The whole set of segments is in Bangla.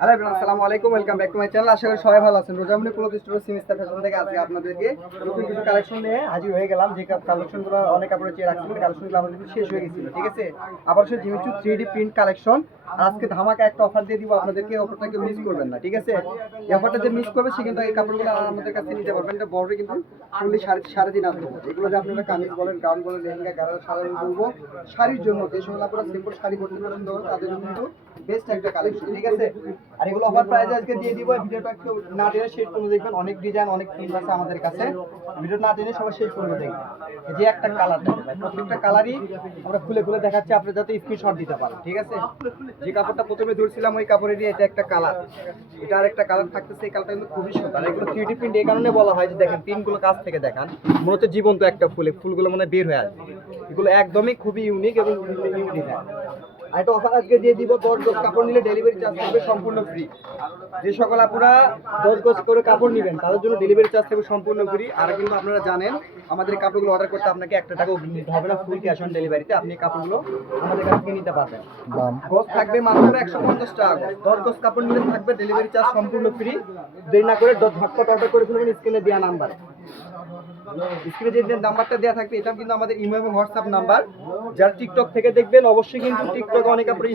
হ্যালো এভরিওয়ান, আসসালামু আলাইকুম, welcome back to my channel. আশা করি সবাই ভালো আছেন। রোজামনি ক্লথ স্টোর সিমিস্টার ফ্যাশন থেকে আজকে আপনাদেরকে নতুন কিছু কালেকশন নিয়ে হাজির হয়ে গেলাম। যে কালেকশনগুলো অনেক আপনারা চেয়ে রাখছিলেন, কালেকশনগুলো আমাদের শেষ হয়ে গেছিল, ঠিক আছে। আবার সে জিমিচু 3D প্রিন্ট কালেকশন। আর আজকে ধামাকা একটা অফার দিয়ে দিব আপনাদেরকে, অফারটাকে মিস করবেন না, ঠিক আছে। এই অফারটা যে মিস করবে সে কিন্তু এই কাপড়গুলো আমাদের কাছে নিতে পারবেন। এটা বড় কিন্তু ফুললি সাড়ে দিন আসবে। এগুলো যে আপনারা কামিজ বলেন, গাউন বলেন, লেহেঙ্গা, গাড়া সারাদিন বলবো শাড়ির জন্য, যে সময় আপনারা সিম্পল শাড়ি করতে পছন্দ করেন তাদের জন্য কিন্তু বেস্ট একটা কালেকশন, ঠিক আছে। আর এগুলো অফার প্রাইস আজকে দিয়ে দিব। ভিডিওটা একটু না টেনে শেষ করে দেখবেন, অনেক ডিজাইন অনেক প্রিন্ট আছে আমাদের কাছে। ভিডিও না টেনে সবাই শেষ করে দেখবেন। যে একটা কালার দেখবেন, প্রত্যেকটা কালারই আমরা খুলে খুলে দেখাচ্ছি, আপনি যাতে স্ক্রিনশট দিতে পারেন, ঠিক আছে। যে কাপড়টা প্রথমে ধরছিলাম ওই কাপড়েরই এটা একটা কালার, এটা আর একটা কালার থাকতেছে। এই কালারটা কিন্তু খুবই সুন্দর। এগুলো 3D প্রিন্ট এই কারণে বলা হয় যে দেখেন প্রিন্টগুলো কাছ থেকে দেখান, মনে হচ্ছে জীবন্ত একটা ফুলগুলো মানে বের হয়ে আসবে। এগুলো একদমই খুবই ইউনিক এবং ইউনিক ডিজাইন। আর এটা অফার আজকে দিয়ে দিব, 10 গজ কাপড় নিলে ডেলিভারি চার্জ থাকবে সম্পূর্ণ ফ্রি। যে সকল আপনারা 10 গজ করে কাপড় নেবেন তাদের জন্য ডেলিভারি চার্জ থাকবে সম্পূর্ণ ফ্রি। আর কিন্তু আপনারা জানেন আমাদের কাপড়গুলো অর্ডার করতে আপনাকে 1 টাকাও দিতে হবে না, ফুল ক্যাশ অন ডেলিভারিতে আপনি এই কাপড়গুলো আমাদের কাছ থেকে নিতে পারবেন। গজ থাকবে মাত্র 150 টাকা গজ। 10 গজ কাপড় নিলে থাকবে ডেলিভারি চার্জ সম্পূর্ণ ফ্রি। দেরি না করে ঝটপট অর্ডার করে ফেলবেন স্ক্রিনে দেওয়া নাম্বারে। স্ক্রিনে যে নাম্বারটা দেওয়া থাকবে এটা কিন্তু আমাদের ইমো এবং হোয়াটসঅ্যাপ নাম্বার। যারা টিকটক থেকে দেখবেন অবশ্যই কিন্তু টিকটকে অনেক আপনার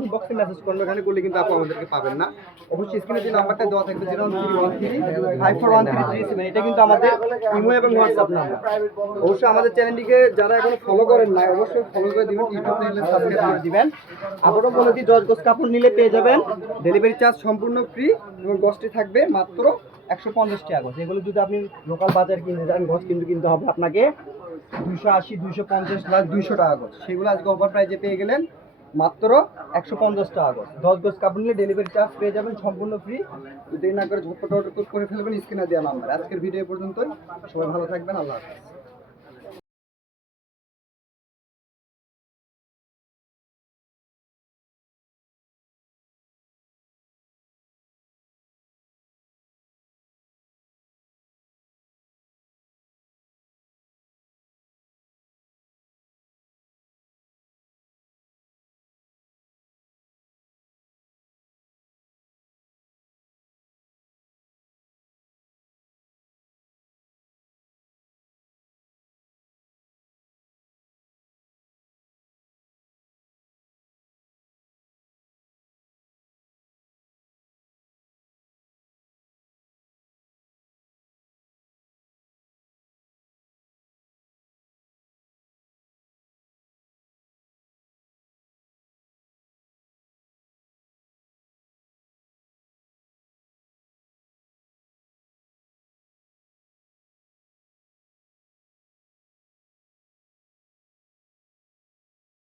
ইনবক্সে মেসেজ করবেন, ওখানে করলে কিন্তু আপনি আমাদেরকে পাবেন না। অবশ্যই স্ক্রিনে যে নাম্বারটা দেওয়া থাকবে 01313541337, এটা কিন্তু আমাদের ইমো এবং হোয়াটসঅ্যাপ নাম্বার। অবশ্যই আমাদের চ্যানেলটিকে যারা এখনো ফলো করেন না অবশ্যই ফলো করে দিবেন, ইউটিউব চ্যানেলে সাবস্ক্রাইব করে দিবেন। আবারও বলে দিই, 10 গজ কাপড় নিলে পেয়ে যাবেন ডেলিভারি চার্জ সম্পূর্ণ ফ্রি এবং গজটি থাকবে মাত্র 150 টাকা গজ। এগুলো যদি আপনি লোকাল বাজার কিনতে যান গজ কিন্তু কিনতে হবে আপনাকে 280, 250 প্লাস 200 টাকা গজ। সেগুলো আজকে অফার প্রাইজে পেয়ে গেলেন মাত্র 150 টাকা গজ। 10 গজ কাপড় নিলে ডেলিভারি চার্জ পেয়ে যাবেন সম্পূর্ণ ফ্রি। দেরি না করে ঝটপট অর্ডার করে ফেলবেন স্ক্রিনে দেওয়া নাম্বার। আজকের ভিডিও পর্যন্তই, সবাই ভালো থাকবেন, আল্লাহ হাফেজ।